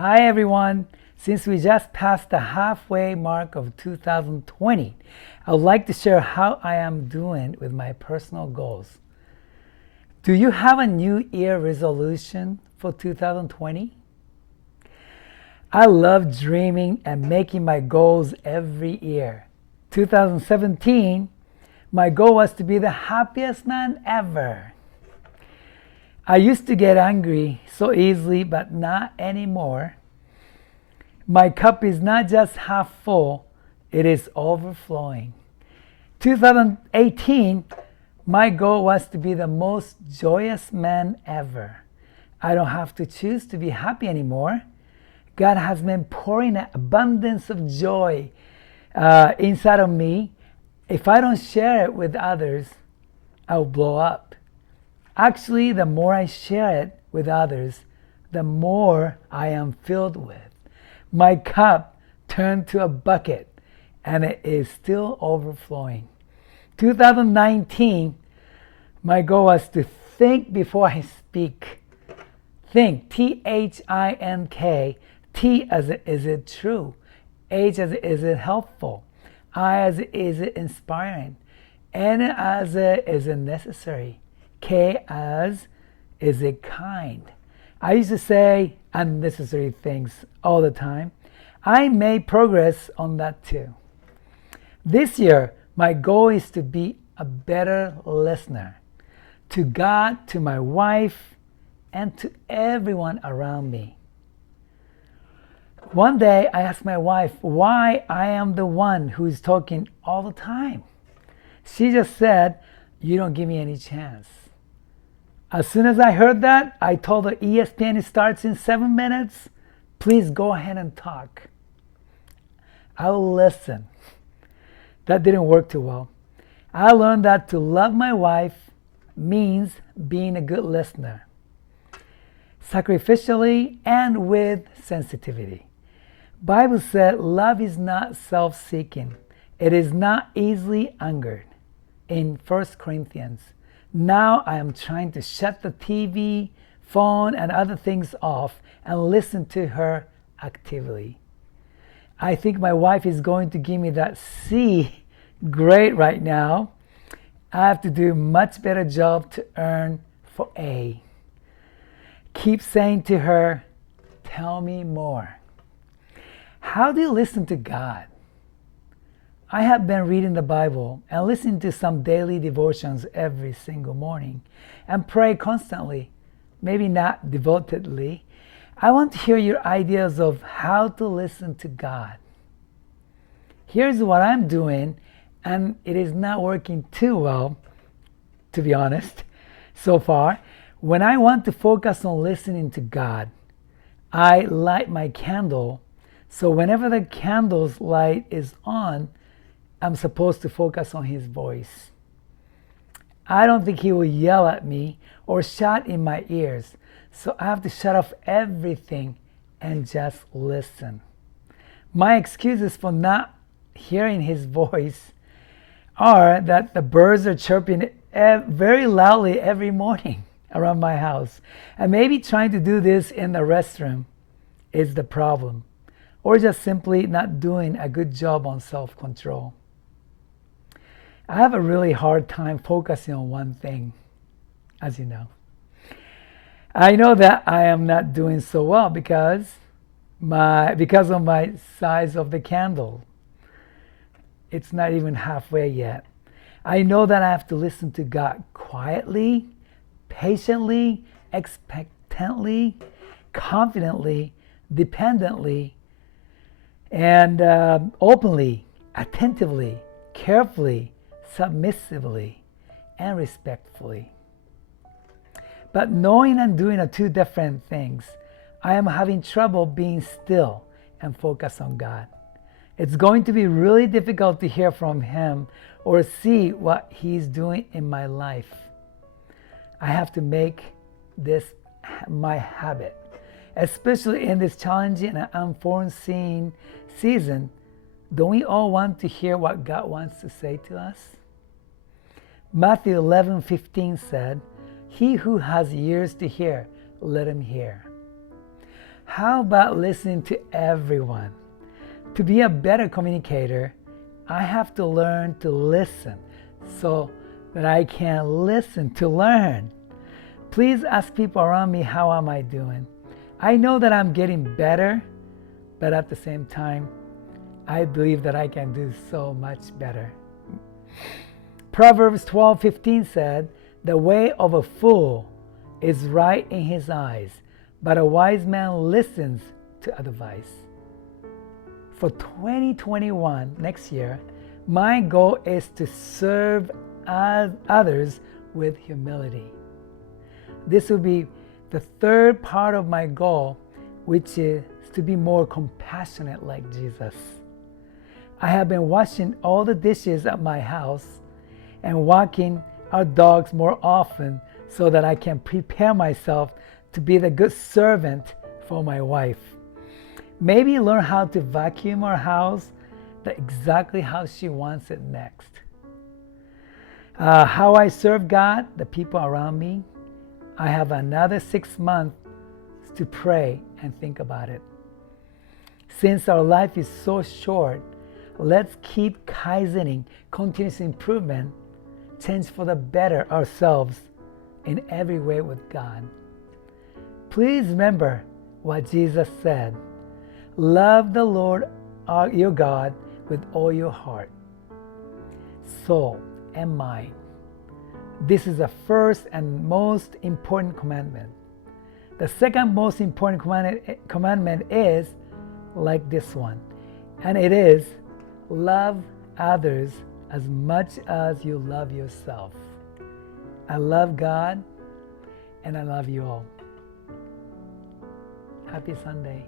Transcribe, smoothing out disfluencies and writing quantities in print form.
Hi everyone! Since we just passed the halfway mark of 2020, I would like to share how I am doing with my personal goals. Do you have a New Year resolution for 2020? I love dreaming and making my goals every year. 2017, my goal was to be the happiest man ever. I used to get angry so easily, but not anymore. My cup is not just half full, it is overflowing. 2018, my goal was to be the most joyous man ever. I don't have to choose to be happy anymore. God has been pouring an abundance of joy inside of me. If I don't share it with others, I'll blow up. Actually, the more I share it with others, the more I am filled with. My cup turned to a bucket, and it is still overflowing. 2019, my goal was to think before I speak. Think, T-H-I-N-K, T as in, is it true? H as in, is it helpful? I as in, is it inspiring? N as in, is it necessary? K as, is it kind? I used to say unnecessary things all the time. I made progress on that too. This year, my goal is to be a better listener to God, to my wife, and to everyone around me. One day, I asked my wife why I am the one who is talking all the time. She just said, "You don't give me any chance." As soon as I heard that, I told her ESPN starts in 7 minutes. Please go ahead and talk. I'll listen. That didn't work too well. I learned that to love my wife means being a good listener, sacrificially and with sensitivity. Bible said love is not self-seeking. It is not easily angered in 1 Corinthians. Now I am trying to shut the TV, phone, and other things off and listen to her actively. I think my wife is going to give me that C grade right now. I have to do a much better job to earn for A. Keep saying to her, "Tell me more." How do you listen to God? I have been reading the Bible and listening to some daily devotions every single morning and pray constantly, maybe not devotedly. I want to hear your ideas of how to listen to God. Here's what I'm doing, and it is not working too well, to be honest, so far. When I want to focus on listening to God, I light my candle, so whenever the candle's light is on, I'm supposed to focus on His voice. I don't think He will yell at me or shout in my ears, so I have to shut off everything and just listen. My excuses for not hearing His voice are that the birds are chirping very loudly every morning around my house, and maybe trying to do this in the restroom is the problem, or just simply not doing a good job on self-control. I have a really hard time focusing on one thing, as you know. I know that I am not doing so well because of my size of the candle. It's not even halfway yet. I know that I have to listen to God quietly, patiently, expectantly, confidently, dependently, and openly, attentively, carefully, submissively, and respectfully. But knowing and doing are two different things. I am having trouble being still and focus on God. It's going to be really difficult to hear from Him or see what He's doing in my life. I have to make this my habit, especially in this challenging and unforeseen season. Don't we all want to hear what God wants to say to us? Matthew 11:15 said, "He who has ears to hear, let him hear." How about listening to everyone? To be a better communicator, I have to learn to listen so that I can listen to learn. Please ask people around me, how am I doing? I know that I'm getting better, but at the same time, I believe that I can do so much better. Proverbs 12:15 said, "The way of a fool is right in his eyes, but a wise man listens to advice." For 2021, next year, my goal is to serve others with humility. This will be the third part of my goal, which is to be more compassionate like Jesus. I have been washing all the dishes at my house and walking our dogs more often so that I can prepare myself to be the good servant for my wife. Maybe learn how to vacuum our house exactly how she wants it next. How I serve God, the people around me. I have another 6 months to pray and think about it. Since our life is so short, let's keep kaizening, continuous improvement, change for the better ourselves in every way with God. Please remember what Jesus said. Love the Lord your God with all your heart, soul, and mind. This is the first and most important commandment. The second most important commandment is like this one, and it is love others as much as you love yourself. I love God and I love you all. Happy Sunday.